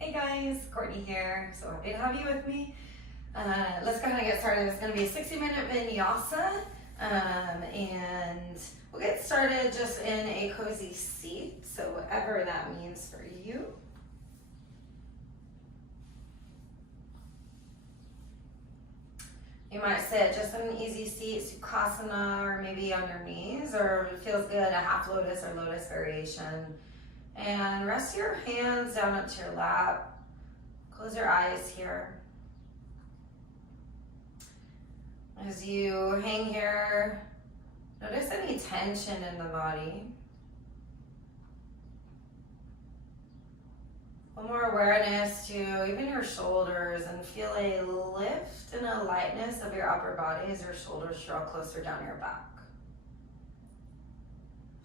Hey guys, Courtney here. So happy to have you with me. Let's go ahead and get started. It's going to be a 60-minute Vinyasa, and we'll get started just in a cozy seat, so whatever that means for you. You might sit just in an easy seat, Skandasana, or maybe on your knees, or if it feels good, a half lotus or lotus variation. And rest your hands down up to your lap. Close your eyes here. As you hang here, notice any tension in the body. A little more awareness to even your shoulders, and feel a lift and a lightness of your upper body as your shoulders draw closer down your back.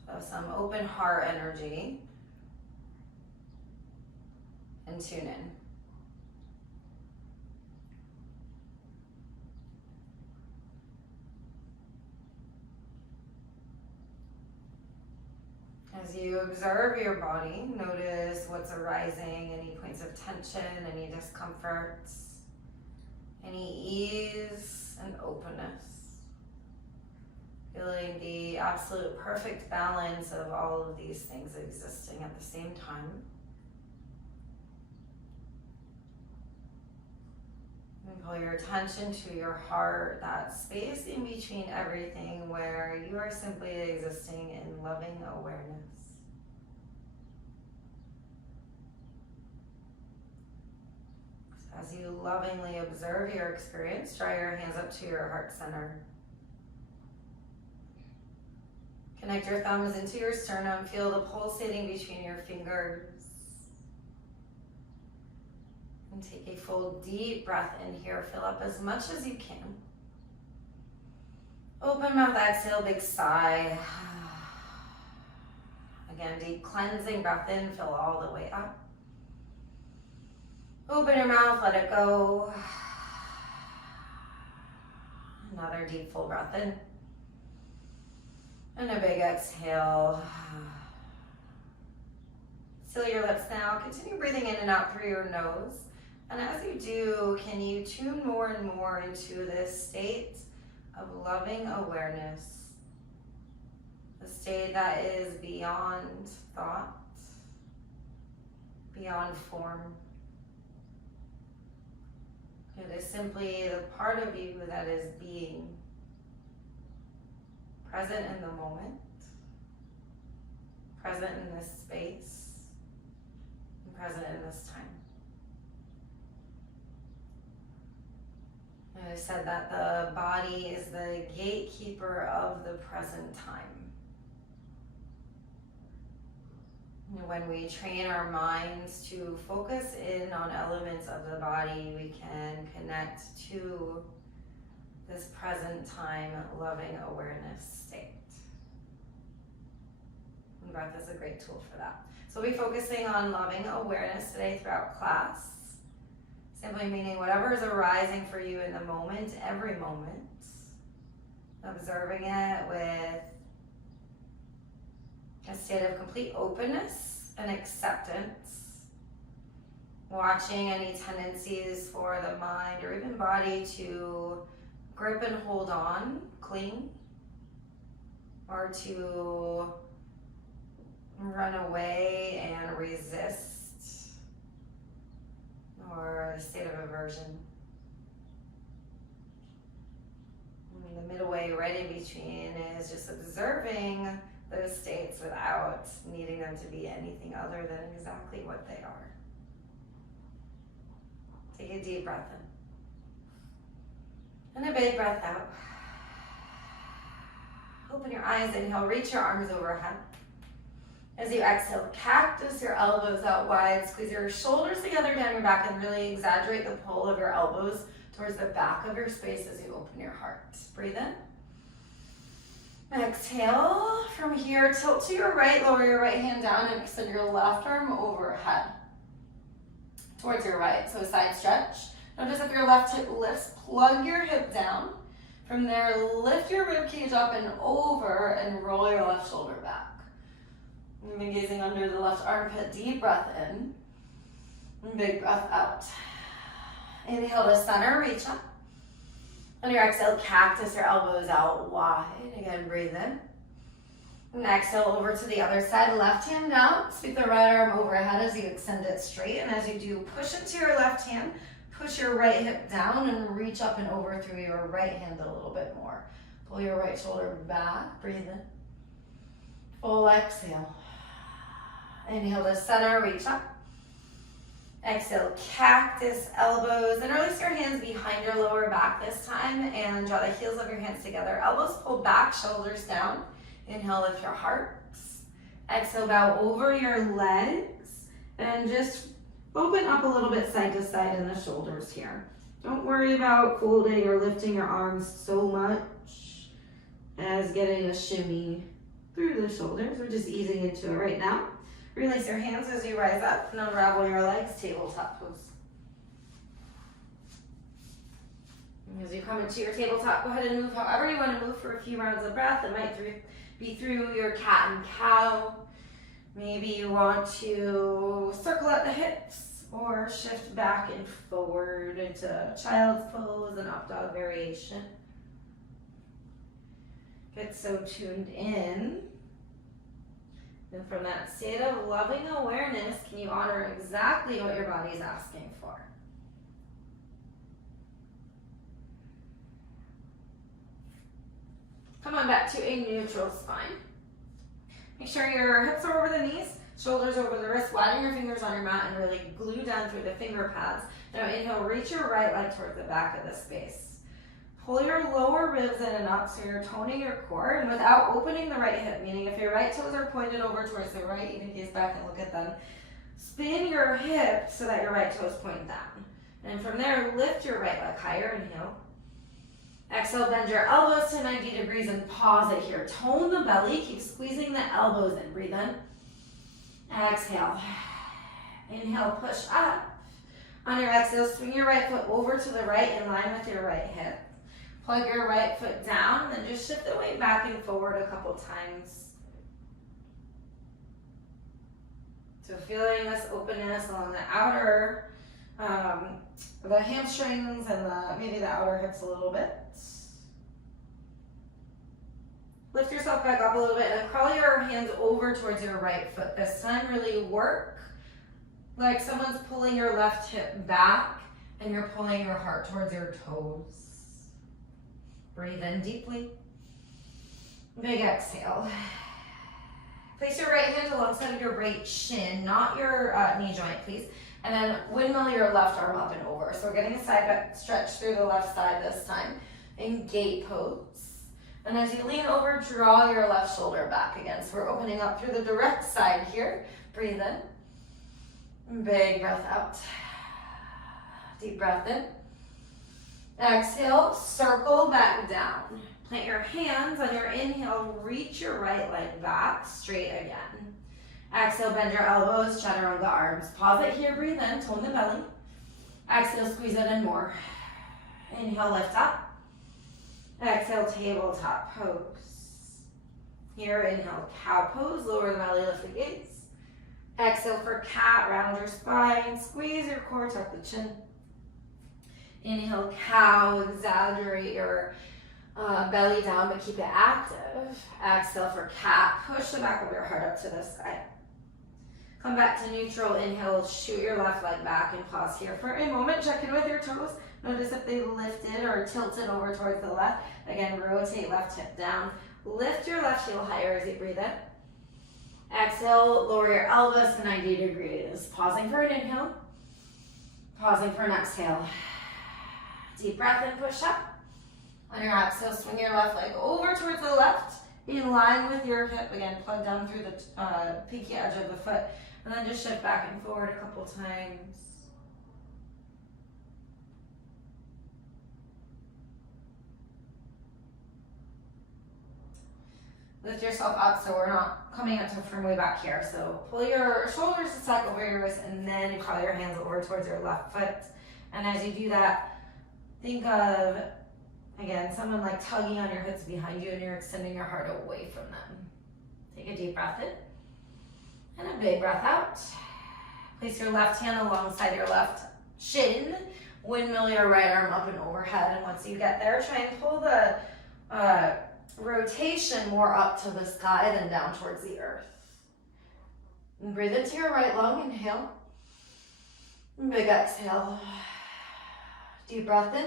So some open heart energy. And tune in. As you observe your body, notice what's arising, any points of tension, any discomforts, any ease and openness. Feeling the absolute perfect balance of all of these things existing at the same time. And pull your attention to your heart, that space in between everything where you are simply existing in loving awareness. So as you lovingly observe your experience, draw your hands up to your heart center. Connect your thumbs into your sternum, feel the pulsating between your fingers. And take a full deep breath in here. Fill up as much as you can. Open mouth, exhale, big sigh. Again, deep cleansing breath in, fill all the way up. Open your mouth, let it go. Another deep full breath in. And a big exhale. Seal your lips now. Continue breathing in and out through your nose. And as you do, can you tune more and more into this state of loving awareness, a state that is beyond thought, beyond form. It is simply the part of you that is being present in the moment, present in this space, and present in this time. I said that the body is the gatekeeper of the present time. When we train our minds to focus in on elements of the body, we can connect to this present time loving awareness state. And breath is a great tool for that. So we'll be focusing on loving awareness today throughout class. Simply meaning whatever is arising for you in the moment, every moment, observing it with a state of complete openness and acceptance, watching any tendencies for the mind or even body to grip and hold on, cling, or to run away and resist, or a state of aversion. And the middle way, right in between, is just observing those states without needing them to be anything other than exactly what they are. Take a deep breath in. And a big breath out. Open your eyes, inhale, reach your arms overhead. As you exhale, cactus your elbows out wide, squeeze your shoulders together down your back, and really exaggerate the pull of your elbows towards the back of your space as you open your heart. Breathe in. Exhale. From here, tilt to your right, lower your right hand down, and extend your left arm overhead towards your right. So a side stretch. Notice if your left hip lifts, plug your hip down. From there, lift your rib cage up and over and roll your left shoulder back. You've been gazing under the left armpit, deep breath in. Big breath out. Inhale to center, reach up. On your exhale, cactus your elbows out wide. Again, breathe in. And exhale over to the other side, left hand down. Sweep the right arm overhead as you extend it straight. And as you do, push into your left hand. Push your right hip down and reach up and over through your right hand a little bit more. Pull your right shoulder back, breathe in. Full exhale. Inhale to center, reach up. Exhale, cactus elbows, and release your hands behind your lower back this time and draw the heels of your hands together. Elbows pulled back, shoulders down. Inhale, lift your hearts. Exhale, bow over your legs and just open up a little bit side to side in the shoulders here. Don't worry about folding or lifting your arms so much as getting a shimmy through the shoulders. We're just easing into it right now. Release your hands as you rise up and unravel your legs, tabletop pose. As you come into your tabletop, go ahead and move however you want to move for a few rounds of breath. It might be through your cat and cow. Maybe you want to circle at the hips or shift back and forward into child's pose and up dog variation. Get so tuned in. And from that state of loving awareness, can you honor exactly what your body's asking for? Come on back to a neutral spine. Make sure your hips are over the knees, shoulders over the wrists, widen your fingers on your mat and really glue down through the finger pads. Now inhale, reach your right leg towards the back of the space. Pull your lower ribs in and up so you're toning your core and without opening the right hip, meaning if your right toes are pointed over towards the right, you can gaze back and look at them. Spin your hip so that your right toes point down. And from there, lift your right leg higher, inhale. Exhale, bend your elbows to 90 degrees and pause it here. Tone the belly, keep squeezing the elbows in, breathe in. Exhale. Inhale, push up. On your exhale, swing your right foot over to the right in line with your right hip. Plug your right foot down, then just shift the weight back and forward a couple times. So feeling this openness along the outer, the hamstrings and maybe the outer hips a little bit. Lift yourself back up a little bit and curl your hands over towards your right foot. This time really work like someone's pulling your left hip back and you're pulling your heart towards your toes. Breathe in deeply. Big exhale. Place your right hand alongside of your right shin, not your knee joint, please. And then windmill your left arm up and over. So we're getting a side back stretch through the left side this time in gate pose. And as you lean over, draw your left shoulder back again. So we're opening up through the direct side here. Breathe in. Big breath out. Deep breath in. Exhale, circle back down. Plant your hands on your inhale, reach your right leg back, straight again. Exhale, bend your elbows, chaturanga arms. Pause it here, breathe in, tone the belly. Exhale, squeeze it in more. Inhale, lift up. Exhale, tabletop pose. Here, inhale, cow pose, lower the belly, lift the gaze. Exhale for cat, round your spine, squeeze your core, tuck the chin. Inhale, cow, exaggerate your belly down, but keep it active. Exhale for cat, push the back of your heart up to the sky. Come back to neutral, inhale, shoot your left leg back and pause here for a moment. Check in with your toes. Notice if they lifted or tilted over towards the left. Again, rotate left hip down. Lift your left heel higher as you breathe in. Exhale, lower your elbows to 90 degrees. Pausing for an inhale. Pausing for an exhale. Deep breath in, push up. On your exhale, swing your left leg over towards the left, in line with your hip. Again, plug down through the pinky edge of the foot, and then just shift back and forward a couple times. Lift yourself up so we're not coming up to a firm way back here. So pull your shoulders to stack over your wrists and then curl your hands over towards your left foot. And as you do that, think of, again, someone like tugging on your hips behind you and you're extending your heart away from them. Take a deep breath in and a big breath out. Place your left hand alongside your left shin. Windmill your right arm up and overhead. And once you get there, try and pull the rotation more up to the sky than down towards the earth. And breathe into your right lung. Inhale. Big exhale. Deep breath in.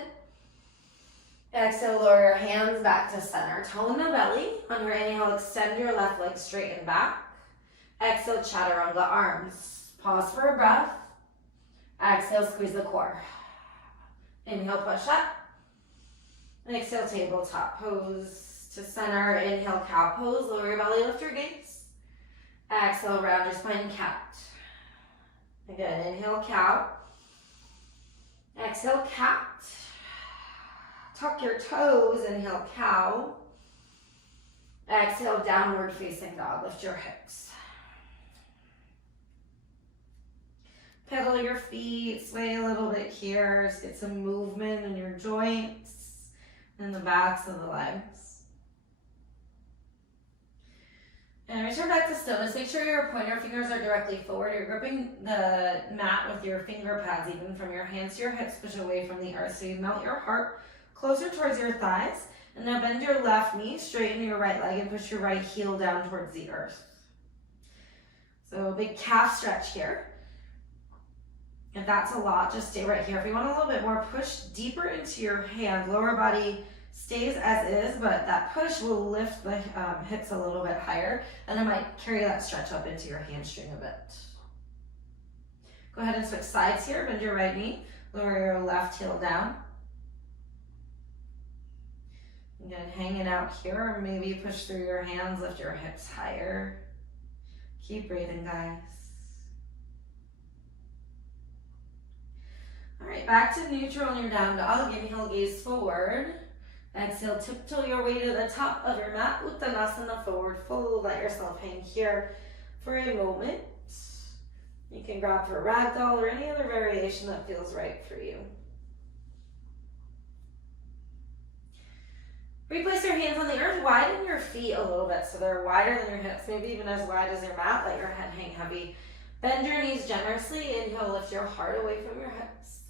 Exhale, lower your hands back to center. Tone the belly. On your inhale, extend your left leg straight and back. Exhale, chaturanga arms. Pause for a breath. Exhale, squeeze the core. Inhale, push up. Exhale, tabletop pose to center. Inhale, cow pose. Lower your belly, lift your gaze. Exhale, round your spine, cat. Again, inhale, cow. Exhale, cat. Tuck your toes. Inhale, cow. Exhale, downward facing dog. Lift your hips. Pedal your feet, sway a little bit here. Just get some movement in your joints and the backs of the legs. And return back to stillness. Make sure your pointer fingers are directly forward. You're gripping the mat with your finger pads, even from your hands to your hips, push away from the earth. So you melt your heart closer towards your thighs. And now bend your left knee, straighten your right leg, and push your right heel down towards the earth. So a big calf stretch here. If that's a lot, just stay right here. If you want a little bit more, push deeper into your hand. Lower body stays as is, but that push will lift the hips a little bit higher, and it might carry that stretch up into your hamstring a bit. Go ahead and switch sides here. Bend your right knee, lower your left heel down. Again, hanging out here, or maybe push through your hands, lift your hips higher. Keep breathing, guys. All right, back to neutral in your down dog. Inhale, gaze forward. Exhale, tiptoe your way to the top of your mat. Uttanasana, forward fold. Let yourself hang here for a moment. You can grab for ragdoll or any other variation that feels right for you. Replace your hands on the earth. Widen your feet a little bit so they're wider than your hips, maybe even as wide as your mat. Let your head hang heavy. Bend your knees generously. Inhale, lift your heart away from your hips.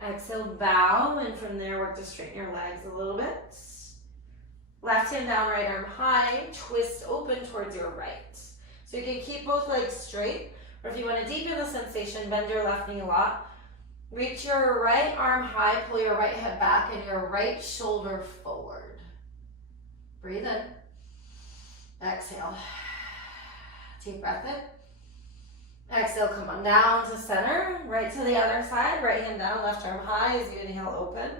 Exhale, bow, and from there work to straighten your legs a little bit. Left hand down, right arm high, twist open towards your right. So you can keep both legs straight, or if you want to deepen the sensation, bend your left knee a lot. Reach your right arm high, pull your right hip back and your right shoulder forward. Breathe in. Exhale. Deep breath in. Exhale, come on down to center, right to the other side, right hand down, left arm high as you inhale, open.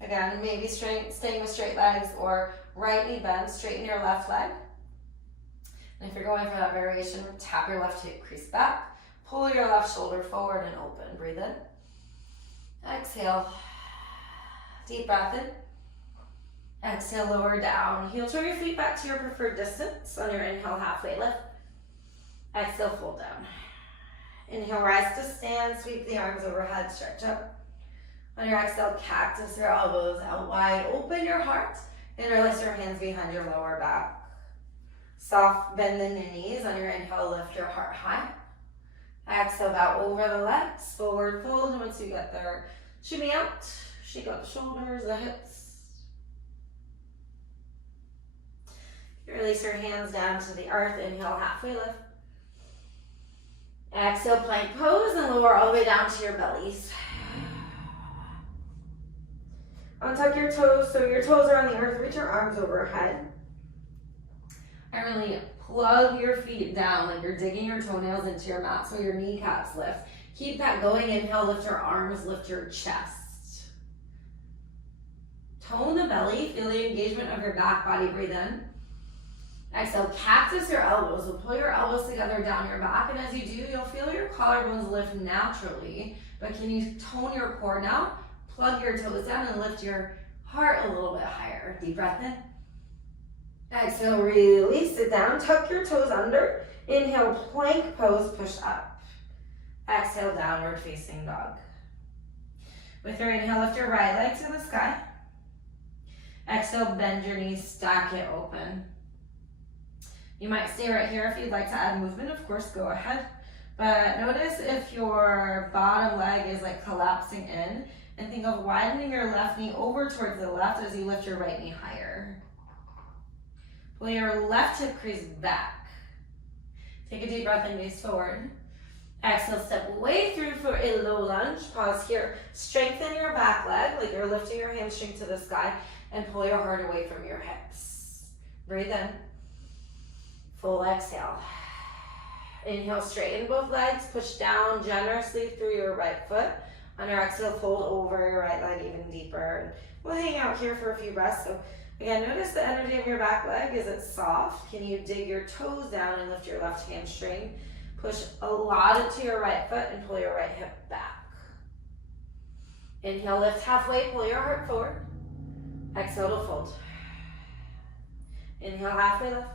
Again, maybe staying with straight legs, or right knee bend, straighten your left leg. And if you're going for that variation, tap your left hip crease back, pull your left shoulder forward and open. Breathe in. Exhale. Deep breath in. Exhale, lower down. Heel toe your feet back to your preferred distance. On your inhale, halfway lift. Exhale, fold down. Inhale, rise to stand, sweep the arms overhead, stretch up. On your exhale, cactus your elbows out wide, open your heart, interlace your hands behind your lower back. Soft bend the knees. On your inhale, lift your heart high. Exhale, bow over the legs, forward fold, and once you get there, shimmy out, shake out the shoulders, the hips. Release your hands down to the earth, inhale, halfway lift. Exhale, plank pose, and lower all the way down to your bellies. Untuck your toes, so your toes are on the earth. Reach your arms overhead. And really plug your feet down like you're digging your toenails into your mat so your kneecaps lift. Keep that going. Inhale, lift your arms, lift your chest. Tone the belly, feel the engagement of your back body. Breathe in. Exhale, cactus your elbows. So pull your elbows together down your back, and as you do, you'll feel your collarbones lift naturally. But can you tone your core now? Plug your toes down and lift your heart a little bit higher. Deep breath in. Exhale, release it down. Tuck your toes under. Inhale, plank pose, push up. Exhale, downward facing dog. With your inhale, lift your right leg to the sky. Exhale, bend your knees, stack it open. You might stay right here if you'd like to add movement, of course, go ahead. But notice if your bottom leg is like collapsing in, and think of widening your left knee over towards the left as you lift your right knee higher. Pull your left hip crease back. Take a deep breath and gaze forward. Exhale, step way through for a low lunge. Pause here. Strengthen your back leg, like you're lifting your hamstring to the sky, and pull your heart away from your hips. Breathe in. Full exhale. Inhale, straighten both legs. Push down generously through your right foot. On your exhale, fold over your right leg even deeper. We'll hang out here for a few breaths. So again, notice the energy of your back leg. Is it soft? Can you dig your toes down and lift your left hamstring? Push a lot into your right foot and pull your right hip back. Inhale, lift halfway, pull your heart forward. Exhale to fold. Inhale, halfway lift.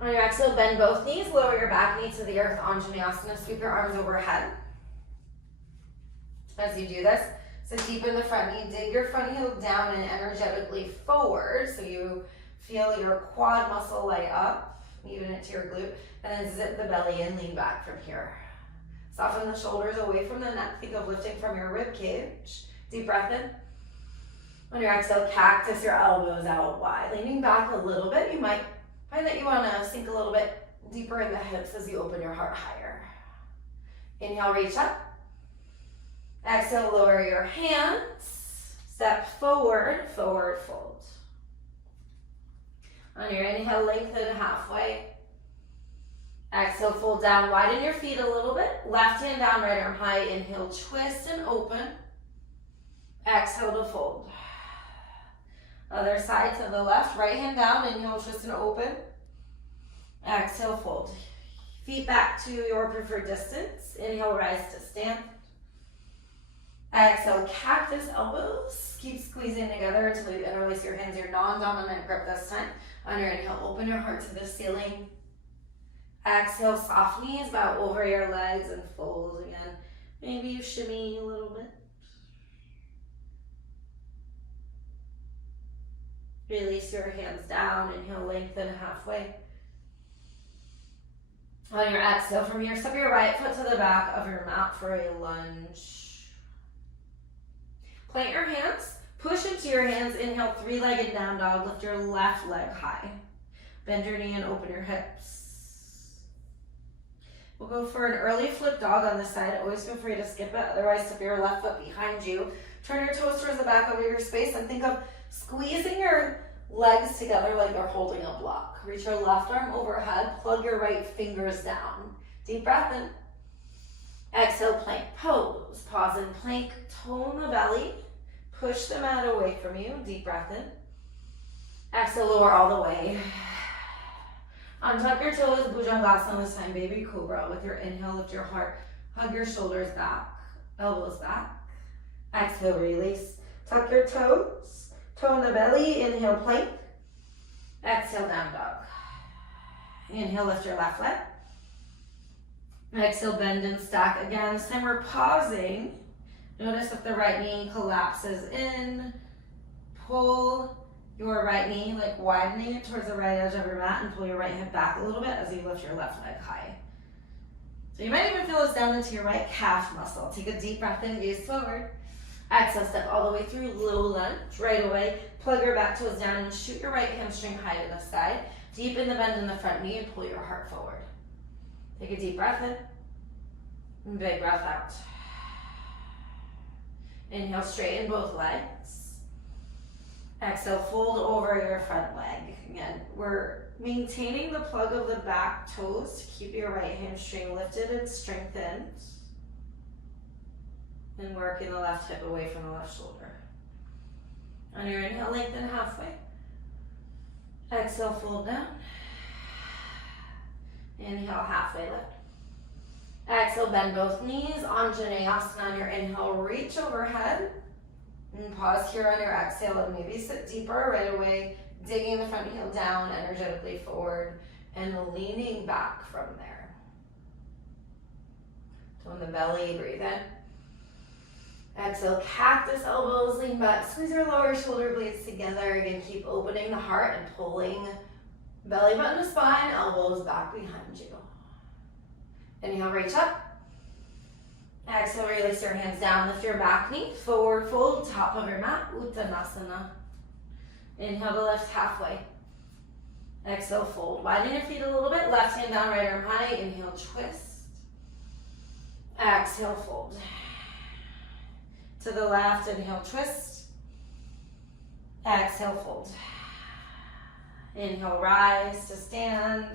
On your exhale, bend both knees, lower your back knee to the earth, Untitled. Sweep your arms overhead. As you do this, so deepen the front knee, dig your front heel down and energetically forward, so you feel your quad muscle light up, even into your glute, and then zip the belly in, lean back from here. Soften the shoulders away from the neck, think of lifting from your rib cage. Deep breath in. On your exhale, cactus your elbows out wide, leaning back a little bit. You might find that you want to sink a little bit deeper in the hips as you open your heart higher. Inhale, reach up. Exhale, lower your hands. Step forward, forward fold. On your inhale, lengthen halfway. Exhale, fold down, widen your feet a little bit. Left hand down, right arm high. Inhale, twist and open. Exhale to fold. Other side to the left, right hand down. Inhale, twist and open. Exhale, fold. Feet back to your preferred distance. Inhale, rise to stand. Exhale, cactus elbows. Keep squeezing together until you interlace your hands, your non-dominant grip this time. On your inhale, open your heart to the ceiling. Exhale, soft knees, bow over your legs and fold again. Maybe you shimmy a little bit. Release your hands down. Inhale, lengthen halfway. On your exhale, from here, step your right foot to the back of your mat for a lunge. Plant your hands, push into your hands, inhale, three-legged down dog, lift your left leg high. Bend your knee and open your hips. We'll go for an early flip dog on this side. Always feel free to skip it, otherwise step your left foot behind you. Turn your toes towards the back of your space and think of squeezing your legs together like you're holding a block. Reach your left arm overhead, plug your right fingers down. Deep breath in. Exhale, plank pose. Pause in plank, tone the belly. Push the mat away from you. Deep breath in. Exhale, lower all the way. Untuck your toes, Bhujangasana this time, baby cobra. With your inhale, lift your heart. Hug your shoulders back, elbows back. Exhale, release. Tuck your toes. Tone the belly. Inhale, plank. Exhale, down dog. Inhale, lift your left leg. Exhale, bend and stack again. This time we're pausing. Notice if the right knee collapses in. Pull your right knee, like widening it towards the right edge of your mat, and pull your right hip back a little bit as you lift your left leg high. So you might even feel this down into your right calf muscle. Take a deep breath in, gaze forward. Exhale, step all the way through, low lunge. Right away, plug your back toes down and shoot your right hamstring high to the side. Deepen the bend in the front knee and pull your heart forward. Take a deep breath in, and big breath out. Inhale, straighten both legs. Exhale, fold over your front leg. Again, we're maintaining the plug of the back toes to keep your right hamstring lifted and strengthened. And working the left hip away from the left shoulder. On your inhale, lengthen halfway. Exhale, fold down. Inhale, halfway lift. Exhale, bend both knees. Anjaneyasana on your inhale, reach overhead. And pause here on your exhale and maybe sit deeper right away, digging the front heel down energetically forward and leaning back from there. Tone the belly, breathe in. Exhale, cactus elbows, lean back, squeeze your lower shoulder blades together. Again, keep opening the heart and pulling belly button to spine, elbows back behind you. Inhale, reach up. Exhale, release your hands down. Lift your back knee. Forward fold, top of your mat. Uttanasana. Inhale to lift halfway. Exhale, fold. Widen your feet a little bit. Left hand down, right arm high. Inhale, twist. Exhale, fold. To the left, inhale, twist. Exhale, fold. Inhale, rise to stand.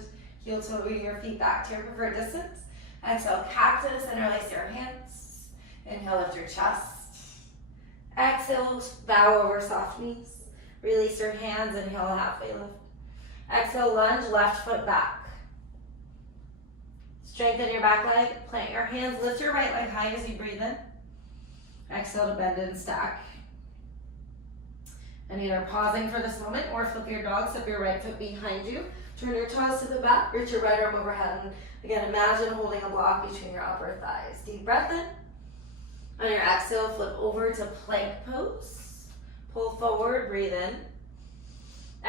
Heel to your feet back to your preferred distance. Exhale, cactus, interlace your hands. Inhale, lift your chest. Exhale, bow over soft knees. Release your hands, inhale, halfway lift. Exhale, lunge, left foot back. Strengthen your back leg, plant your hands, lift your right leg high as you breathe in. Exhale to bend and stack. And either pausing for this moment or flip your dog, step your right foot behind you. Turn your toes to the back, reach your right arm overhead, and again, imagine holding a block between your upper thighs. Deep breath in. On your exhale, flip over to plank pose. Pull forward, breathe in.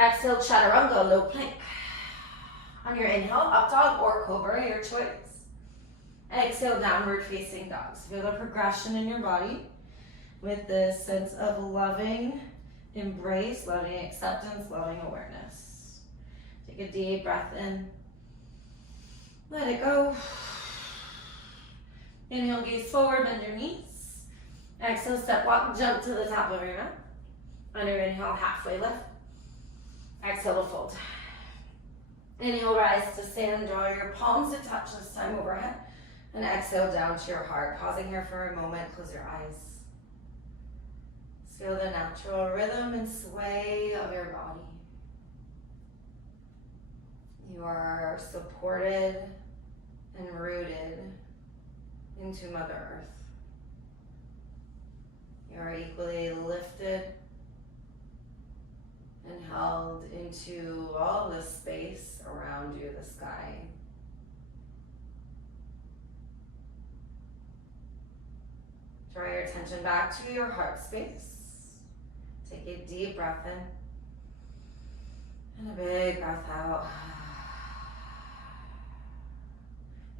Exhale, chaturanga, low plank. On your inhale, up dog or cobra, your choice. Exhale, downward facing dog. So feel the progression in your body with this sense of loving embrace, loving acceptance, loving awareness. Take a deep breath in. Let it go. Inhale, gaze forward, bend your knees. Exhale, step walk, jump to the top of your mat. On your inhale, halfway lift. Exhale to fold. Inhale, rise to stand. Draw your palms to touch this time overhead. And exhale down to your heart. Pausing here for a moment. Close your eyes. Feel the natural rhythm and sway of your body. You are supported and rooted into Mother Earth. You are equally lifted and held into all the space around you, the sky. Draw your attention back to your heart space. Take a deep breath in and a big breath out.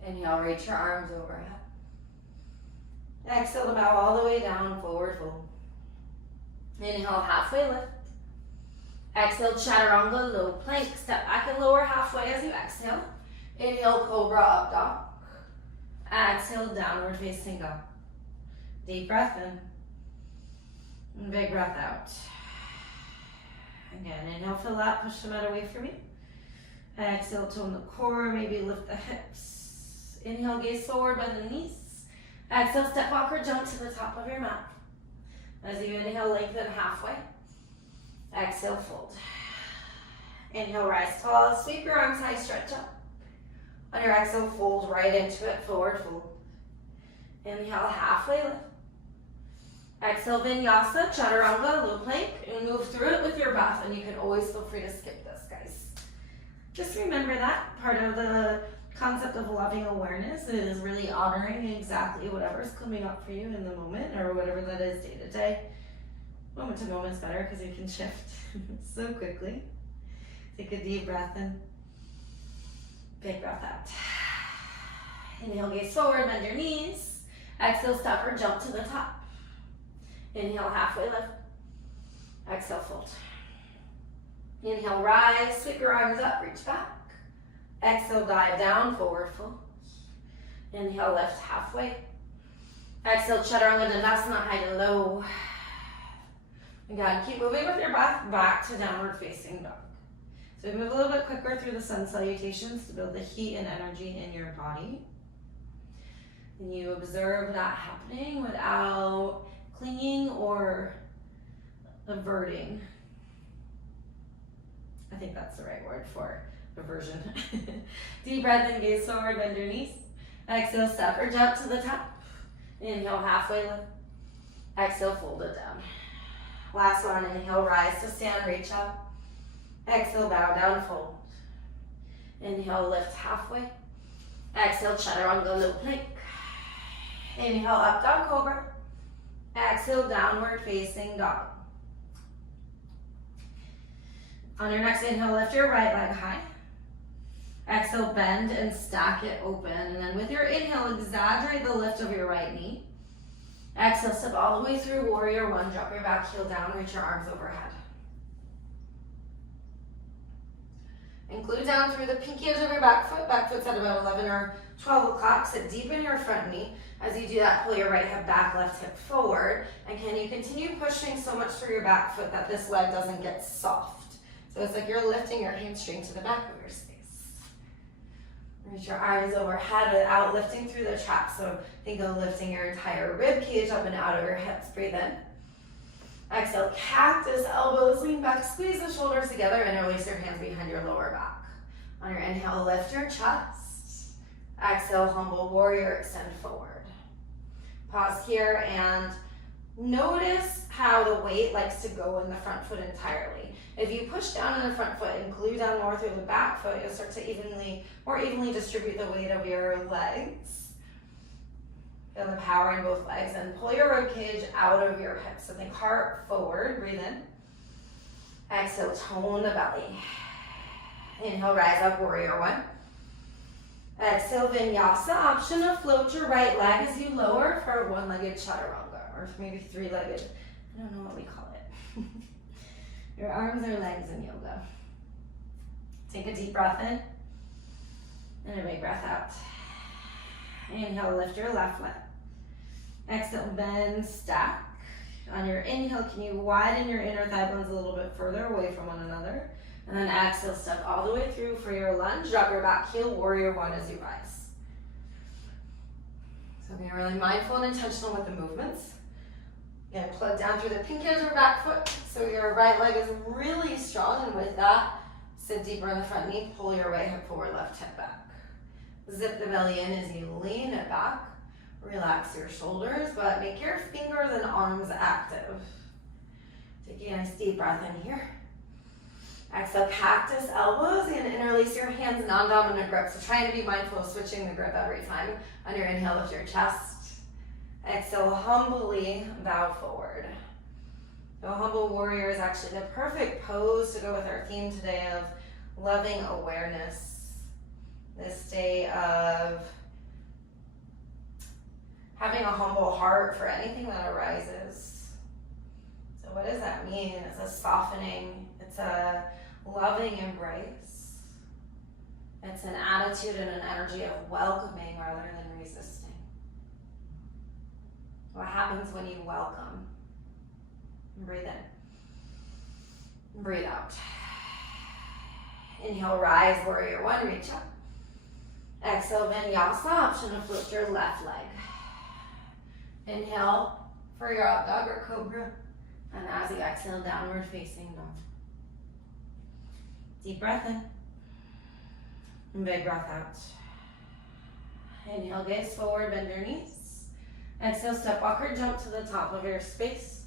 Inhale, reach your arms overhead. Exhale to bow all the way down, forward fold. Inhale, halfway lift. Exhale, chaturanga, low plank. Step back and lower halfway as you exhale. Inhale, cobra, up dog. Exhale, downward facing dog. Deep breath in. And big breath out. Again, inhale, fill that, push the mat away from you. Exhale, tone the core, maybe lift the hips. Inhale, gaze forward, bend the knees. Exhale, step walk or jump to the top of your mat. As you inhale, lengthen halfway. Exhale, fold. Inhale, rise tall, sweep your arms high, stretch up. On your exhale, fold right into it, forward fold. Inhale, halfway lift. Exhale, Vinyasa, chaturanga, low plank, and move through it with your breath. And you can always feel free to skip this, guys. Just remember that part of the concept of loving awareness is really honoring exactly whatever's coming up for you in the moment, or whatever that is day to day. Moment to moment is better because you can shift so quickly. Take a deep breath in, big breath out. Inhale, gaze forward, bend your knees. Exhale, step or jump to the top. Inhale, halfway lift. Exhale, fold. Inhale, rise, sweep your arms up, reach back. Exhale, dive down, forward fold. Inhale, lift halfway. Exhale, chaturanga, dandasana, high to low. Again, keep moving with your breath back to downward facing dog. So we move a little bit quicker through the sun salutations to build the heat and energy in your body. And you observe that happening without clinging or averting. I think that's the right word for aversion. Deep breath in, gaze forward, bend your knees. Exhale, step or jump to the top. Inhale, halfway lift. Exhale, fold it down. Last one, inhale, rise to stand, reach up. Exhale, bow down, fold. Inhale, lift halfway. Exhale, chaturanga, low plank. Inhale, up dog cobra. Exhale, downward facing dog. On your next inhale, lift your right leg high. Exhale, Exhale, bend and stack it open. And then with your inhale, exaggerate the lift of your right knee. Exhale, step all the way through warrior one. Drop your back heel down, reach your arms overhead. And glue down through the pinky edge of your back foot. Back foot's at about 11 or 12 o'clock. Sit deep in your front knee. As you do that, pull your right hip back, left hip forward. And can you continue pushing so much through your back foot that this leg doesn't get soft? So it's like you're lifting your hamstring to the back of your space. Reach your arms overhead without lifting through the trap. So think of lifting your entire rib cage up and out of your hips. Breathe in. Exhale, cactus, elbows, lean back, squeeze the shoulders together, and release your hands behind your lower back. On your inhale, lift your chest. Exhale, humble warrior, extend forward. Pause here and notice how the weight likes to go in the front foot entirely. If you push down in the front foot and glue down more through the back foot, you'll start to more evenly distribute the weight of your legs. Feel the power in both legs, and pull your rib cage out of your hips. So think heart forward, breathe in. Exhale, tone the belly. Inhale, rise up, warrior one. Exhale, Vinyasa. Option to float your right leg as you lower for a one-legged chaturanga, or maybe three-legged. I don't know what we call it. Your arms are legs in yoga. Take a deep breath in, and a big breath out. Inhale, lift your left leg. Exhale, bend, stack. On your inhale, can you widen your inner thigh bones a little bit further away from one another? And then exhale, step all the way through for your lunge. Drop your back heel, warrior one as you rise. So being really mindful and intentional with the movements. Again, plug down through the pinky edge of your back foot so your right leg is really strong. And with that, sit deeper in the front knee. Pull your right hip forward, left hip back. Zip the belly in as you lean it back. Relax your shoulders, but make your fingers and arms active. Take a nice deep breath in here. Exhale, cactus elbows, and interlace your hands, non-dominant grip. So trying to be mindful of switching the grip every time. On your inhale, lift your chest. Exhale, humbly bow forward. So humble warrior is actually the perfect pose to go with our theme today of loving awareness. This day of having a humble heart for anything that arises. So what does that mean? It's a softening. It's a loving embrace. It's an attitude and an energy of welcoming rather than resisting. What happens when you welcome? Breathe in. Breathe out. Inhale, rise, warrior one, reach up. Exhale, Vinyasa, option to float your left leg. Inhale for your up dog or cobra. And as you exhale, downward facing dog. Deep breath in. And big breath out. Inhale, gaze forward, bend your knees. Exhale, step walk or jump to the top of your space.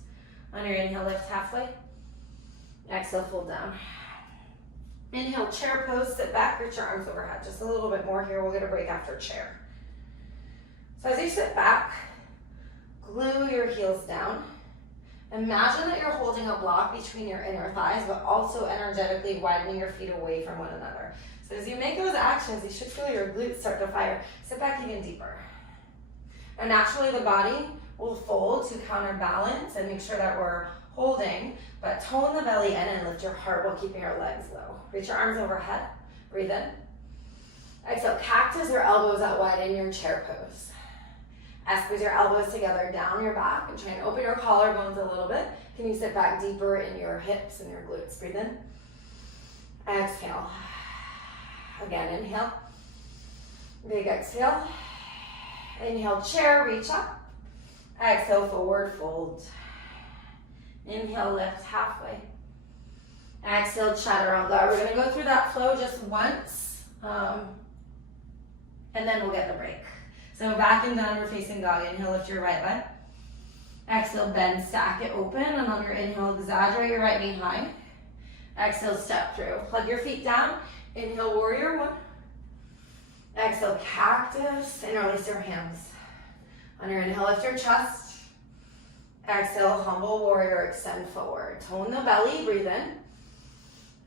On your inhale, lift halfway. Exhale, fold down. Inhale, chair pose, sit back, reach your arms overhead. Just a little bit more here. We'll get a break after chair. So as you sit back, glue your heels down. Imagine that you're holding a block between your inner thighs, but also energetically widening your feet away from one another. So as you make those actions, you should feel your glutes start to fire. Sit back even deeper. And naturally, the body will fold to counterbalance and make sure that we're holding, but tone the belly in and lift your heart while keeping your legs low. Reach your arms overhead. Breathe in. Exhale, cactus or elbows out wide in your chair pose. Squeeze your elbows together down your back and try and open your collarbones a little bit. Can you sit back deeper in your hips and your glutes? Breathe in. Exhale. Again, inhale. Big exhale. Inhale, chair, reach up. Exhale, forward fold. Inhale, lift halfway. Exhale, chaturanga. We're going to go through that flow just once, and then we'll get the break. So back and downward facing dog. Inhale, lift your right leg. Exhale, bend, stack it open, and on your inhale, exaggerate your right knee high. Exhale, step through. Plug your feet down. Inhale, warrior one. Exhale, cactus, and release your hands. On your inhale, lift your chest. Exhale, humble warrior, extend forward. Tone the belly, breathe in.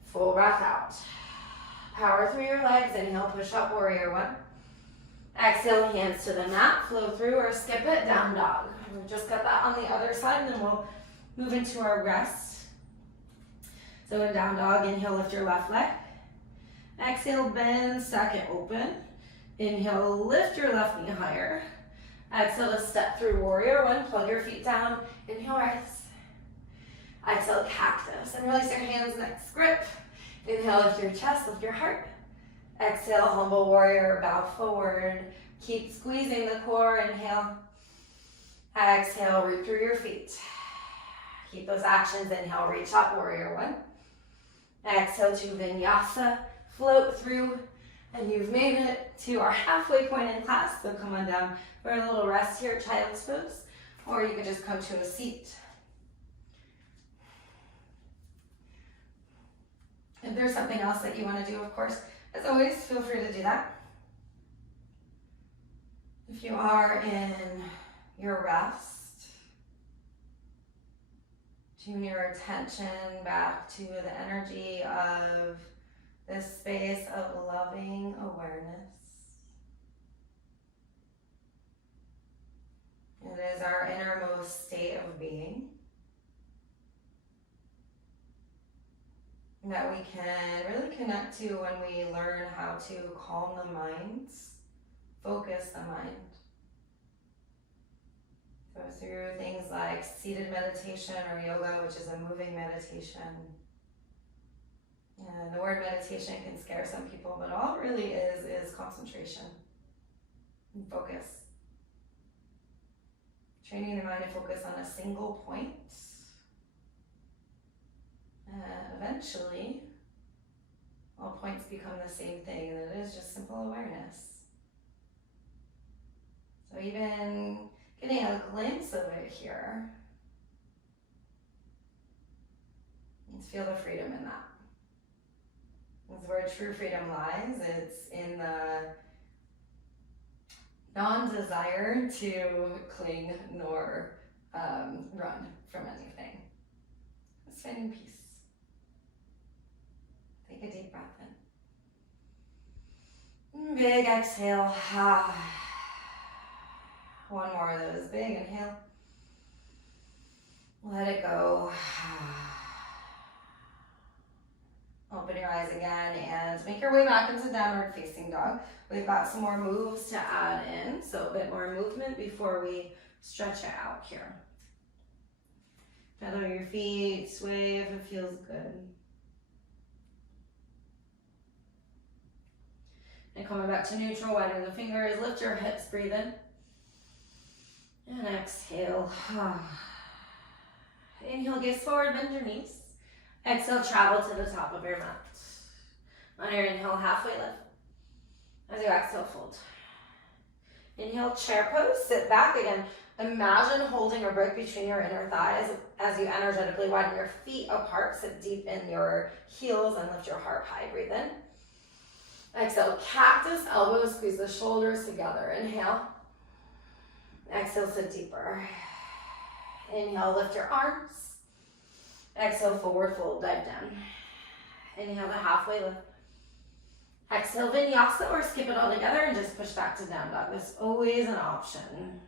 Full breath out. Power through your legs. Inhale, push up, warrior one. Exhale, hands to the mat, flow through or skip it, down dog. We've just got that on the other side, and then we'll move into our rest. So in down dog, inhale, lift your left leg. Exhale, bend, second open. Inhale, lift your left knee higher. Exhale to step through warrior one, plug your feet down. Inhale, rise. Exhale, cactus, and release your hands, next grip. Inhale, lift your chest, lift your heart. Exhale, humble warrior, bow forward. Keep squeezing the core, inhale. Exhale, root through your feet. Keep those actions, inhale, reach up, warrior one. Exhale to Vinyasa, float through, and you've made it to our halfway point in class, so come on down for a little rest here, child's pose, or you could just come to a seat. If there's something else that you want to do, of course, as always, feel free to do that. If you are in your rest, tune your attention back to the energy of this space of loving awareness. It is our innermost state of being that we can really connect to when we learn how to calm the mind, focus the mind. So through things like seated meditation or yoga, which is a moving meditation. And the word meditation can scare some people, but all it really is concentration and focus. Training the mind to focus on a single point. And eventually, all points become the same thing, and it is just simple awareness. So even getting a glimpse of it here, let's feel the freedom in that. That's where true freedom lies. It's in the non-desire to cling nor run from anything. It's finding peace. Take a deep breath in. Big exhale. One more of those. Big inhale. Let it go. Open your eyes again and make your way back into downward facing dog. We've got some more moves to add in, so a bit more movement before we stretch it out here. Pedal your feet, sway if it feels good. And coming back to neutral, widen the fingers, lift your hips, breathe in. And exhale. Inhale, gaze forward, bend your knees. Exhale, travel to the top of your mat. On your inhale, halfway lift. As you exhale, fold. Inhale, chair pose, sit back again. Imagine holding a brick between your inner thighs as you energetically widen your feet apart, sit deep in your heels and lift your heart high, breathe in. Exhale, cactus, elbows, squeeze the shoulders together. Inhale. Exhale, sit deeper. Inhale, lift your arms. Exhale, forward fold, dive down. Inhale to halfway lift. Exhale, Vinyasa, or skip it all together and just push back to down dog. This is always an option.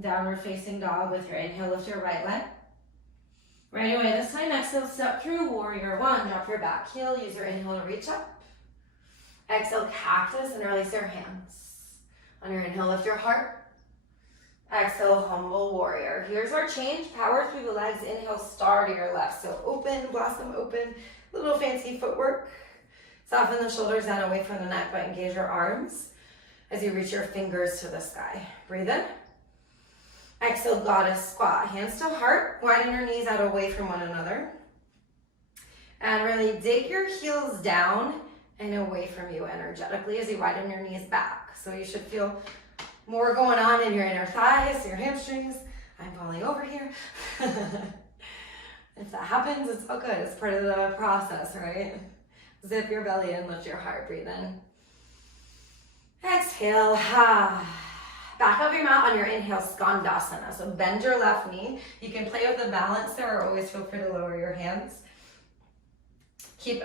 Downward facing dog with your inhale, lift your right leg. Right away, this time, exhale, step through, warrior one. Drop your back heel, use your inhale to reach up. Exhale, cactus, and release your hands. On your inhale, lift your heart. Exhale, humble warrior. Here's our change. Power through the legs. Inhale, star to your left. So open, blossom open, little fancy footwork. Soften the shoulders down away from the neck, but engage your arms as you reach your fingers to the sky. Breathe in. Exhale, goddess squat. Hands to heart. Widen your knees out away from one another. And really dig your heels down and away from you energetically as you widen your knees back. So you should feel more going on in your inner thighs, your hamstrings. I'm falling over here. If that happens, it's all good. It's part of the process, right? Zip your belly in, lift your heart, breathe in. Exhale. Back up your mat on your inhale, Skandasana. So bend your left knee. You can play with the balance there or always feel free to lower your hands. Keep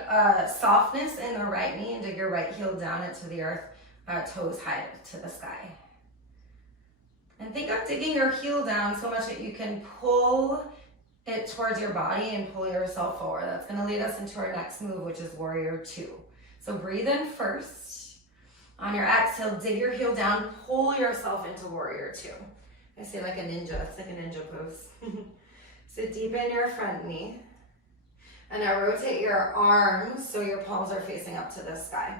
softness in the right knee and dig your right heel down into the earth, toes high to the sky. And think of digging your heel down so much that you can pull it towards your body and pull yourself forward. That's going to lead us into our next move, which is Warrior Two. So breathe in first. On your exhale, dig your heel down, pull yourself into Warrior Two. I say like a ninja, it's like a ninja pose. So deepen your front knee. And now rotate your arms so your palms are facing up to the sky.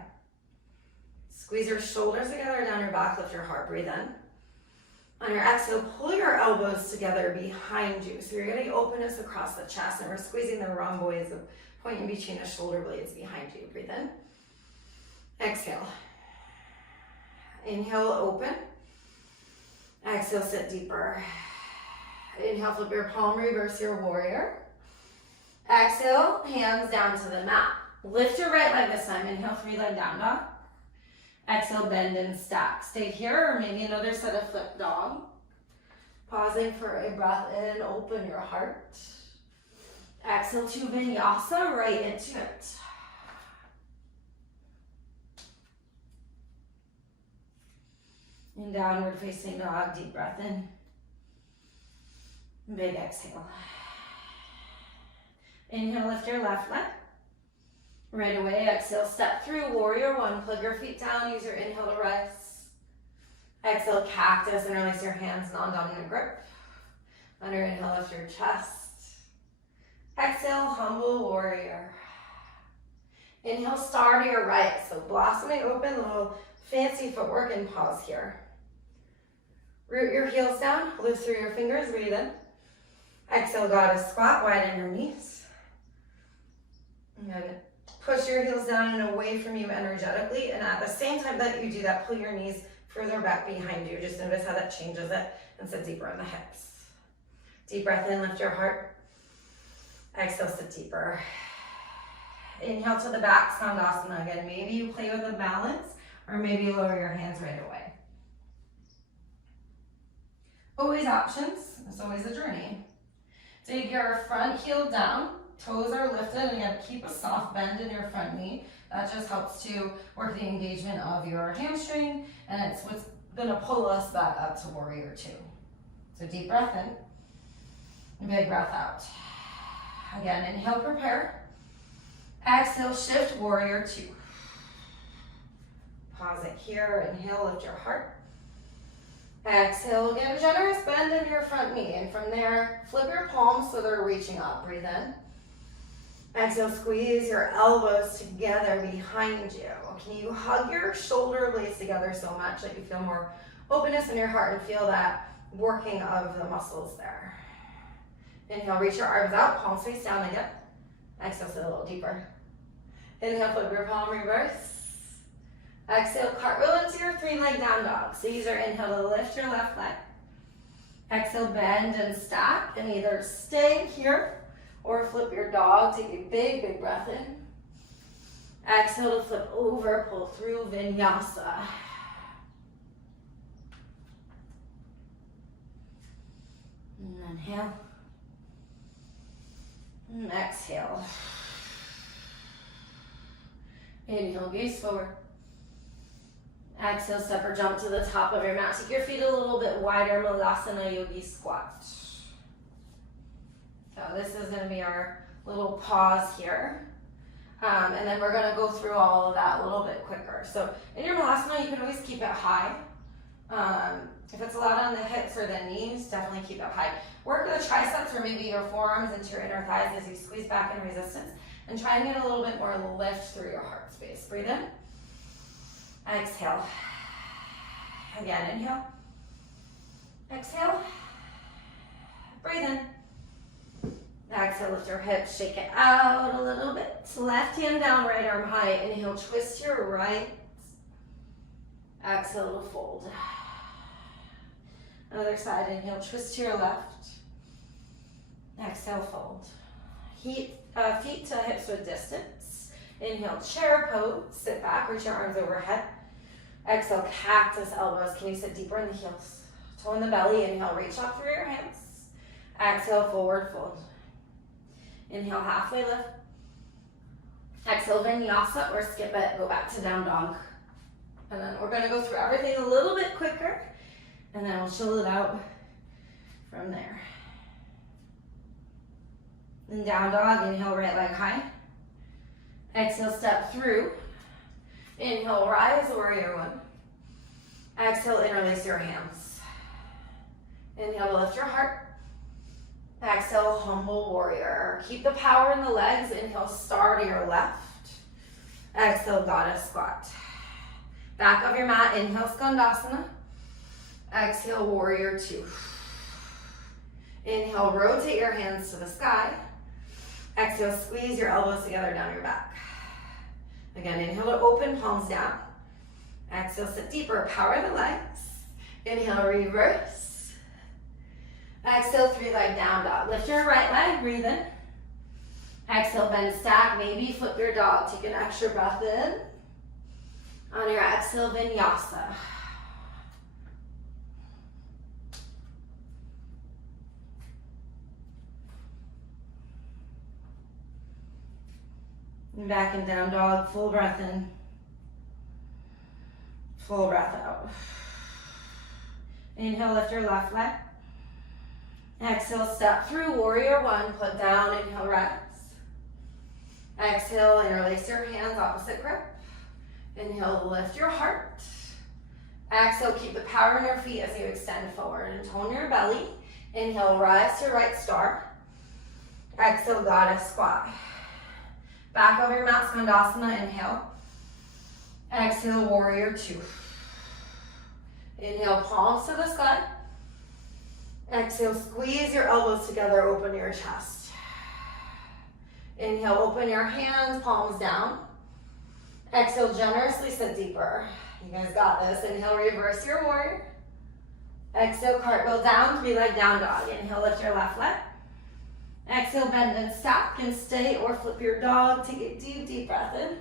Squeeze your shoulders together down your back, lift your heart, breathe in. On your exhale, pull your elbows together behind you. So you're getting openness across the chest, and we're squeezing the rhomboids, the point in between the shoulder blades behind you. Breathe in. Exhale. Inhale, open. Exhale, sit deeper. Inhale, flip your palm, reverse your warrior. Exhale, hands down to the mat. Lift your right leg this time. Inhale, 3-leg down dog. Exhale, bend and stack. Stay here, or maybe another set of flip dog. Pausing for a breath in, open your heart. Exhale to Vinyasa, right into it. In downward facing dog, deep breath in. Big exhale. Inhale, lift your left leg. Right away, exhale, step through Warrior One. Plug your feet down, use your inhale to rise. Exhale, cactus, and release your hands, non-dominant grip. On your inhale, lift your chest. Exhale, humble warrior. Inhale, star to your right. So blossoming open, little fancy footwork, and pause here. Root your heels down, lift through your fingers, breathe in. Exhale, goddess squat, widen your knees. And push your heels down and away from you energetically. And at the same time that you do that, pull your knees further back behind you. Just notice how that changes it and sit deeper in the hips. Deep breath in, lift your heart. Exhale, sit deeper. Inhale to the back, Skandasana again. Maybe you play with the balance, or maybe you lower your hands right away. Always options, it's always a journey. Dig your front heel down, toes are lifted, and again, keep a soft bend in your front knee. That just helps to work the engagement of your hamstring, and it's what's gonna pull us back up to Warrior Two. So deep breath in, big breath out. Again, inhale, prepare. Exhale, shift, Warrior Two. Pause it here, inhale, lift your heart. Exhale, get a generous bend in your front knee, and from there, flip your palms so they're reaching up. Breathe in. Exhale, squeeze your elbows together behind you. Can you hug your shoulder blades together so much that you feel more openness in your heart and feel that working of the muscles there? Inhale, reach your arms out, palms face down again. Exhale, sit a little deeper. Inhale, flip your palm, reverse. Exhale, cartwheel into your 3-leg down dog. So use your inhale to lift your left leg. Exhale, bend and stack, and either stay here or flip your dog. Take a big, big breath in. Exhale to flip over, pull through Vinyasa. And inhale. And exhale. Inhale, gaze forward. Exhale, step or jump to the top of your mat. Take your feet a little bit wider, Malasana Yogi squat. So this is gonna be our little pause here. And then we're gonna go through all of that a little bit quicker. So in your Malasana, you can always keep it high. If it's a lot on the hips or the knees, definitely keep it high. Work the triceps or maybe your forearms into your inner thighs as you squeeze back in resistance. And try and get a little bit more lift through your heart space. Breathe in. Exhale. Again, inhale. Exhale. Breathe in. Exhale, lift your hips, shake it out a little bit. Left hand down, right arm high. Inhale, twist your right. Exhale to fold. Other side, inhale, twist to your left. Exhale, fold. Feet to hips with distance. Inhale, chair pose. Sit back, reach your arms overhead. Exhale, cactus elbows. Can you sit deeper in the heels? Toe in the belly. Inhale, reach up through your hands. Exhale, forward fold. Inhale, halfway lift. Exhale, Vinyasa, or skip it, go back to down dog. And then we're gonna go through everything a little bit quicker, and then we'll chill it out from there. Then down dog, inhale, right leg high. Exhale, step through. Inhale, rise, warrior one. Exhale, interlace your hands. Inhale, lift your heart. Exhale, humble warrior. Keep the power in the legs. Inhale, star to your left. Exhale, goddess squat. Back of your mat, inhale, Skandasana. Exhale, warrior two. Inhale, rotate your hands to the sky. Exhale, squeeze your elbows together down your back. Again, inhale to open, palms down. Exhale, sit deeper, power the legs. Inhale, reverse. Exhale, three leg down dog. Lift your right leg, breathe in. Exhale, bend stack, maybe flip your dog. Take an extra breath in. On your exhale, Vinyasa. And back and down dog, full breath in. Full breath out. Inhale, lift your left leg. Exhale, step through, warrior one, put down, inhale, rise. Exhale, interlace your hands, opposite grip. Inhale, lift your heart. Exhale, keep the power in your feet as you extend forward and tone your belly. Inhale, rise to right star. Exhale, goddess squat. Back over your mat, Skandasana, inhale. Exhale, warrior two. Inhale, palms to the sky. Exhale, squeeze your elbows together, open your chest. Inhale, open your hands, palms down. Exhale, generously sit deeper. You guys got this. Inhale, reverse your warrior. Exhale, cartwheel down, three leg down dog. Inhale, lift your left leg. Exhale, bend and stack and stay or flip your dog. Take a deep, deep breath in.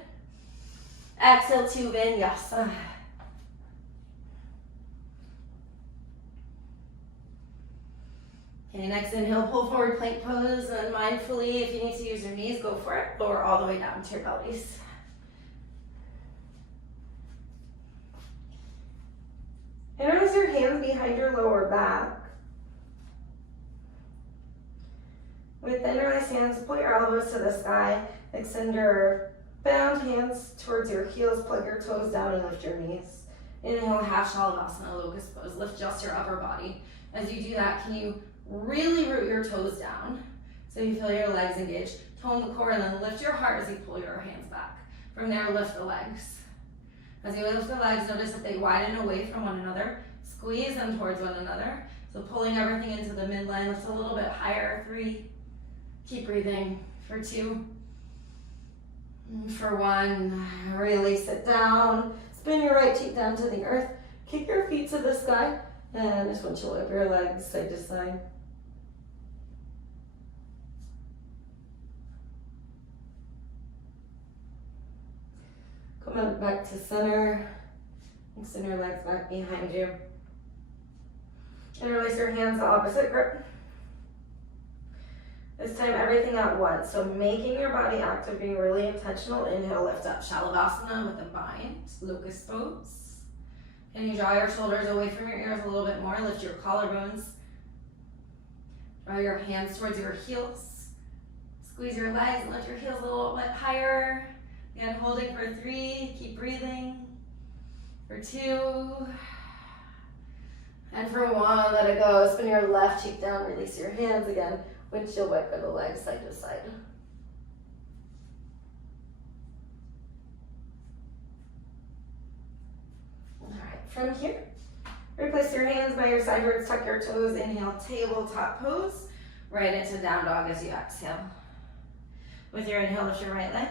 Exhale to Vinyasa. Okay, next inhale, pull forward plank pose, and mindfully, if you need to use your knees, go for it. Lower all the way down to your bellies. Interlace your hands behind your lower back. With the interlaced hands, pull your elbows to the sky. Extend your bound hands towards your heels. Plug your toes down and lift your knees. Inhale, half Shalabhasana, locust pose. Lift just your upper body. As you do that, can you really root your toes down so you feel your legs engage? Tone the core and then lift your heart as you pull your hands back. From there, lift the legs. As you lift the legs, notice that they widen away from one another. Squeeze them towards one another. So pulling everything into the midline. Lift a little bit higher. 3. Keep breathing. For 2. For 1. Release it down. Spin your right cheek down to the earth. Kick your feet to the sky. And just want you to whip your legs side to side. Come on back to center. Extend your legs back behind you. Interlace your hands to opposite grip. This time everything at once. So making your body active, being really intentional. Inhale, lift up. Shalabhasana with a bind. Locust pose. Can you draw your shoulders away from your ears a little bit more? Lift your collarbones. Draw your hands towards your heels. Squeeze your legs and lift your heels a little bit higher. Again, holding for 3. Keep breathing. For 2. And for 1, let it go. Spin your left cheek down. Release your hands again. Windshield wiper the legs side to side. From here, replace your hands by your sidewards, tuck your toes, inhale, tabletop pose, right into down dog as you exhale. With your inhale, lift your right leg.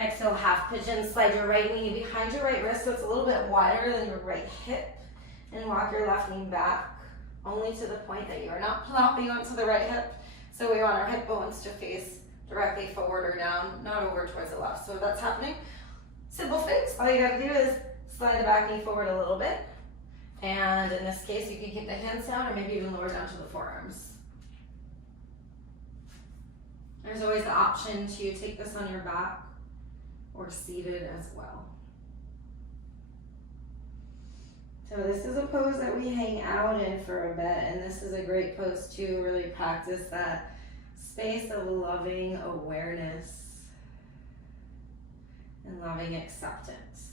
Exhale, half pigeon, slide your right knee behind your right wrist so it's a little bit wider than your right hip, and walk your left knee back, only to the point that you are not plopping onto the right hip. So we want our hip bones to face directly forward or down, not over towards the left. So if that's happening, simple fix. All you gotta do is slide the back knee forward a little bit. And in this case, you can keep the hands down or maybe even lower down to the forearms. There's always the option to take this on your back or seated as well. So this is a pose that we hang out in for a bit, and this is a great pose to really practice that space of loving awareness and loving acceptance.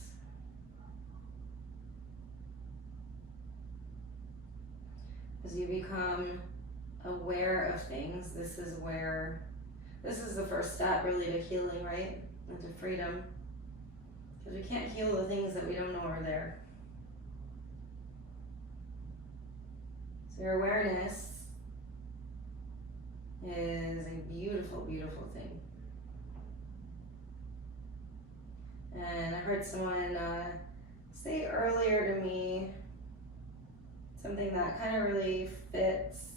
As you become aware of things, this is the first step really to healing, right? And to freedom. Because we can't heal the things that we don't know are there. So your awareness is a beautiful, beautiful thing. And I heard someone say earlier to me something that kind of really fits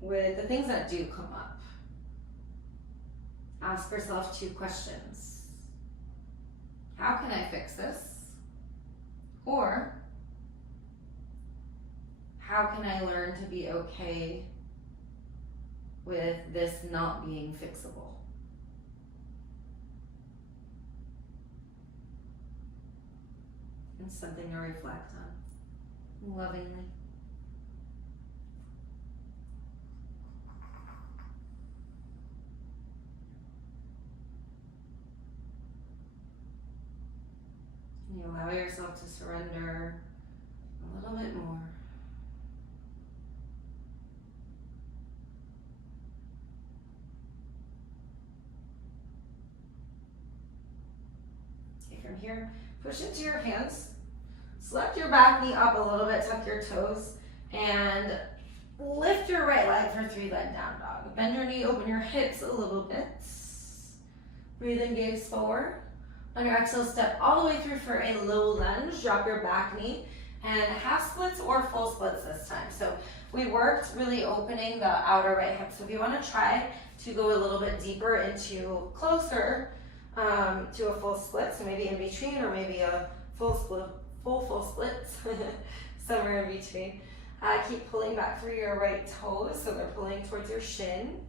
with the things that do come up. Ask yourself 2 questions. How can I fix this? Or, how can I learn to be okay with this not being fixable? It's something to reflect on lovingly. And you allow yourself to surrender a little bit more. Okay, from here, push into your hands. Select your back knee up a little bit, tuck your toes, and lift your right leg for 3-leg down dog. Bend your knee, open your hips a little bit. Breathe in, gaze forward. On your exhale, step all the way through for a low lunge. Drop your back knee, and half splits or full splits this time. So we worked really opening the outer right hip. So if you want to try to go a little bit deeper into closer to a full split, so maybe in between or maybe a full split, full splits, somewhere in between. Keep pulling back through your right toes so they're pulling towards your shin.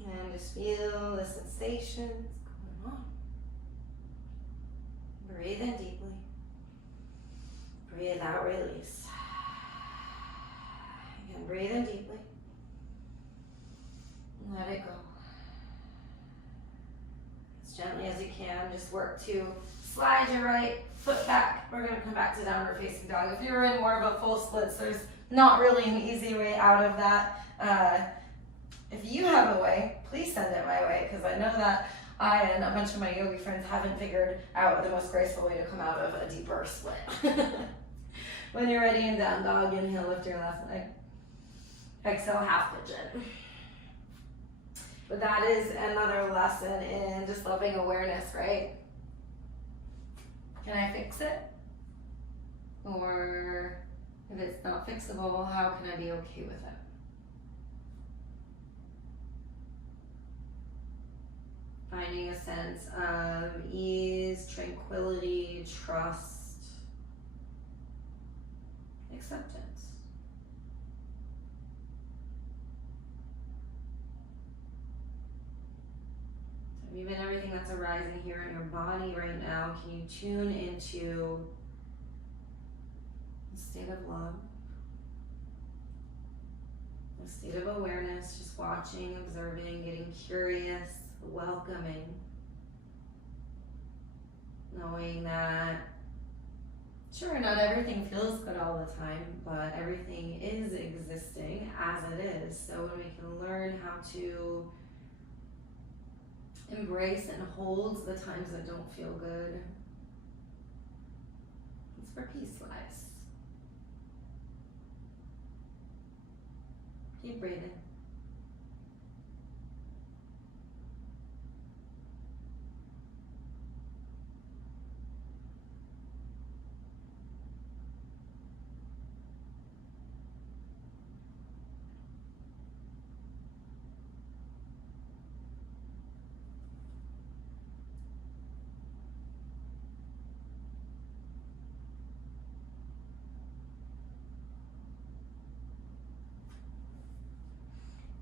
And just feel the sensations going on. Breathe in deeply. Breathe out, release. Again, breathe in deeply. Let it go. As gently as you can, just work to slide your right foot back. We're going to come back to downward facing dog. If you're in more of a full splits, there's not really an easy way out of that. If you have a way, please send it my way, because I know that I and a bunch of my yogi friends haven't figured out the most graceful way to come out of a deeper split. When you're ready in down dog, inhale, lift your left leg. Exhale, half pigeon. But that is another lesson in just loving awareness, right? Can I fix it? Or if it's not fixable, how can I be okay with it? Finding a sense of ease, tranquility, trust, acceptance. So even everything that's arising here in your body right now, can you tune into a state of love, a state of awareness, just watching, observing, getting curious, welcoming, knowing that sure, not everything feels good all the time, but everything is existing as it is. So when we can learn how to embrace and hold the times that don't feel good, it's where peace lies. Keep breathing.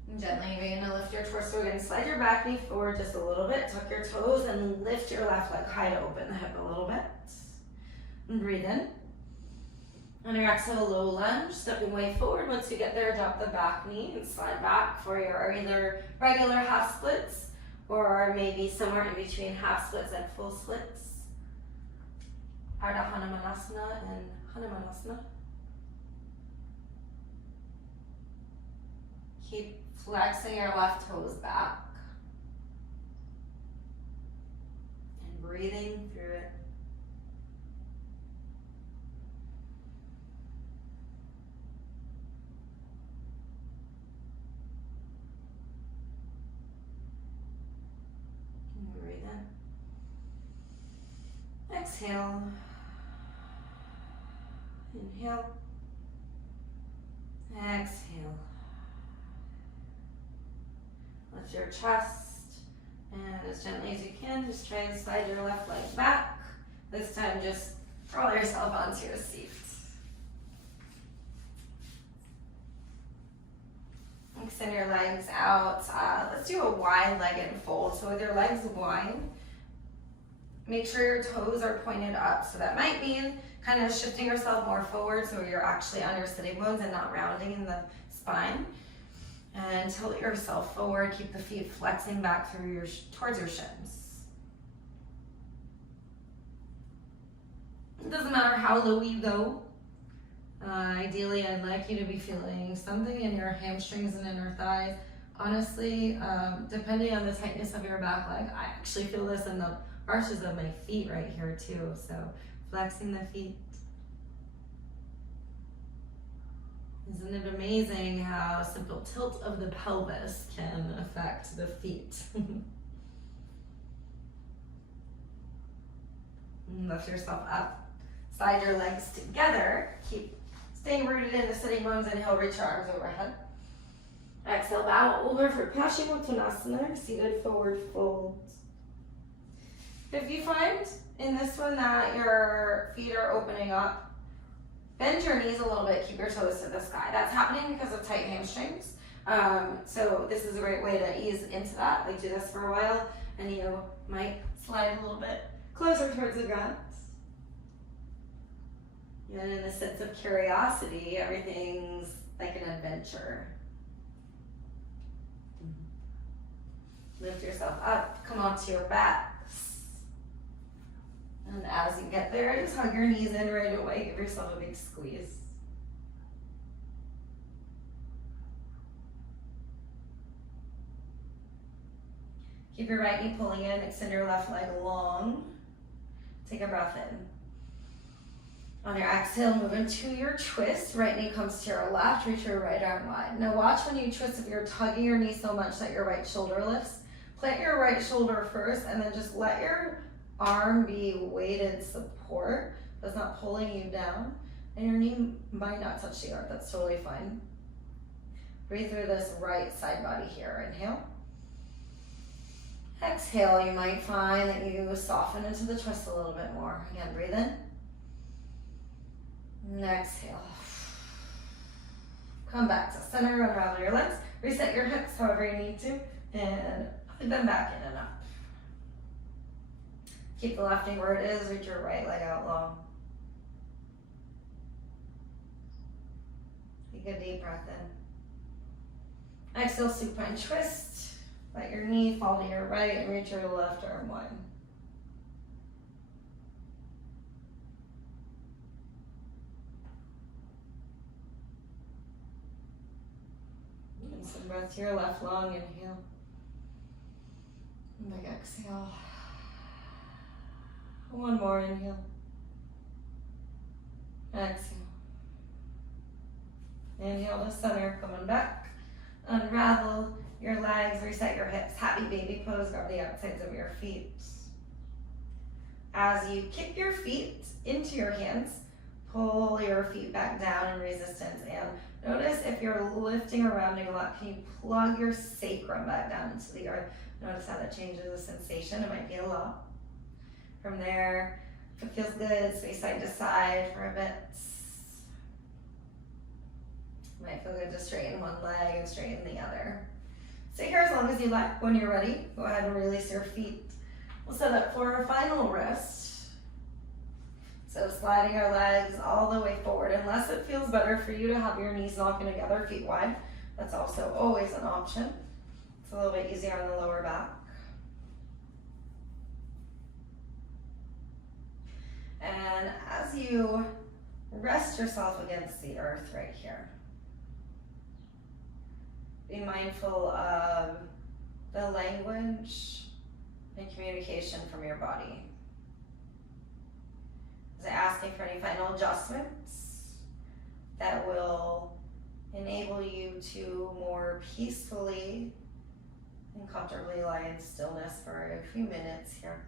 And gently begin to lift your torso again. Slide your back knee forward just a little bit. Tuck your toes and lift your left leg high to open the hip a little bit. And breathe in. On your exhale, low lunge, stepping way forward. Once you get there, drop the back knee and slide back for your either regular half splits or maybe somewhere in between half splits and full splits. Ardha Hanumanasana and Hanumanasana. Keep flexing your left toes back and breathing through it. And breathe in. Exhale. Inhale. Exhale. Lift your chest, and as gently as you can, just try and slide your left leg back. This time, just roll yourself onto your seat. Extend your legs out. Let's do a wide-legged fold. So with your legs wide, make sure your toes are pointed up. So that might mean kind of shifting yourself more forward so you're actually on your sitting bones and not rounding in the spine. And tilt yourself forward. Keep the feet flexing back through towards your shins. It doesn't matter how low you go. Ideally, I'd like you to be feeling something in your hamstrings and inner thighs. Honestly, depending on the tightness of your back leg, I actually feel this in the arches of my feet right here too. So flexing the feet. Isn't it amazing how a simple tilt of the pelvis can affect the feet? Lift yourself up. Slide your legs together. Keep staying rooted in the sitting bones. Inhale, reach your arms overhead. Exhale, bow over for Uttanasana, seated forward fold. If you find in this one that your feet are opening up, bend your knees a little bit, keep your toes to the sky. That's happening because of tight hamstrings. So this is a great way to ease into that. Like do this for a while and you might slide a little bit closer towards the ground. And in a sense of curiosity, everything's like an adventure. Lift yourself up, come onto your backs. And as you get there, just hug your knees in right away. Give yourself a big squeeze. Keep your right knee pulling in. Extend your left leg long. Take a breath in. On your exhale, move into your twist. Right knee comes to your left. Reach your right arm wide. Now watch when you twist if you're tugging your knee so much that your right shoulder lifts. Plant your right shoulder first and then just let your arm be weighted support. That's not pulling you down. And your knee might not touch the earth. That's totally fine. Breathe through this right side body here. Inhale. Exhale. You might find that you soften into the twist a little bit more. Again, breathe in. And exhale. Come back to center. Unravel your legs. Reset your hips however you need to. And hug them back in and up. Keep the left knee where it is, reach your right leg out long. Take a deep breath in. Exhale, supine twist. Let your knee fall to your right and reach your left arm wide. And some breath to your left long, inhale. And big exhale. One more, inhale. Exhale. Inhale to center, coming back. Unravel your legs, reset your hips. Happy baby pose, grab the outsides of your feet. As you kick your feet into your hands, pull your feet back down in resistance. And notice if you're lifting or rounding a lot, can you plug your sacrum back down into the earth? Notice how that changes the sensation. It might be a lot. From there, if it feels good, sway side to side for a bit. Might feel good to straighten one leg and straighten the other. Stay here as long as you like. When you're ready, go ahead and release your feet. We'll set up for our final rest. So sliding our legs all the way forward, unless it feels better for you to have your knees knocking together, feet wide. That's also always an option. It's a little bit easier on the lower back. And as you rest yourself against the earth right here, be mindful of the language and communication from your body. Is it asking for any final adjustments that will enable you to more peacefully and comfortably lie in stillness for a few minutes here.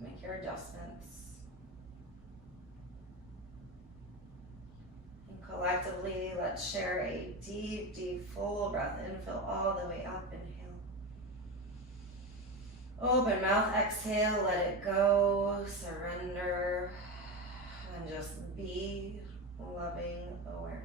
Make your adjustments. And collectively, let's share a deep, deep, full breath in. Fill all the way up. Inhale. Open mouth, exhale, let it go. Surrender. And just be loving awareness.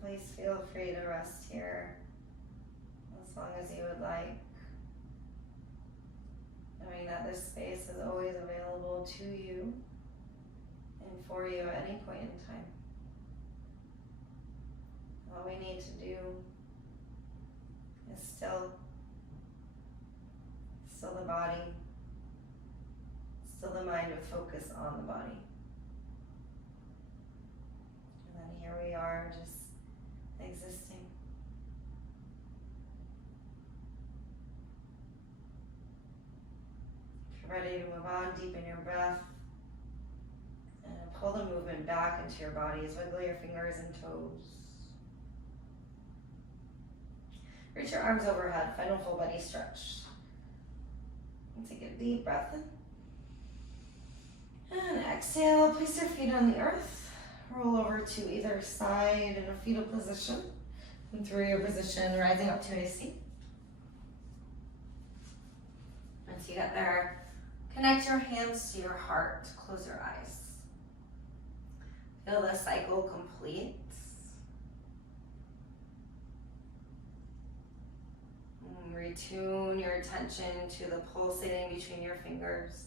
Please feel free to rest here as long as you would like, knowing that this space is always available to you and for you at any point in time. All we need to do is still the body, still the mind with focus on the body. And then here we are, just existing. If you're ready to move on, deepen your breath and pull the movement back into your body. Wiggle your fingers and toes. Reach your arms overhead, final full body stretch. And take a deep breath in. And exhale, place your feet on the earth. Roll over to either side in a fetal position, and through your position, rising up to a seat. Once you get there, connect your hands to your heart, close your eyes. Feel the cycle complete. And retune your attention to the pulsating between your fingers.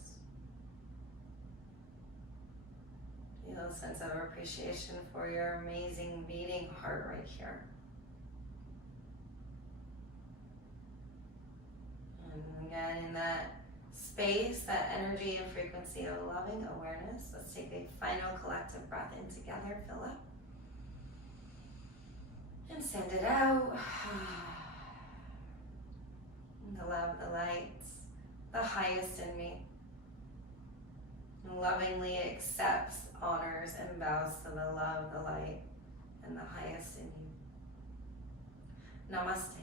Feel a sense of appreciation for your amazing beating heart right here. And again, in that space, that energy and frequency of loving awareness, let's take a final collective breath in together. Fill up. And send it out. The love, the light, the highest in me. And lovingly accepts, honors, and bows to the love, the light, and the highest in you. Namaste.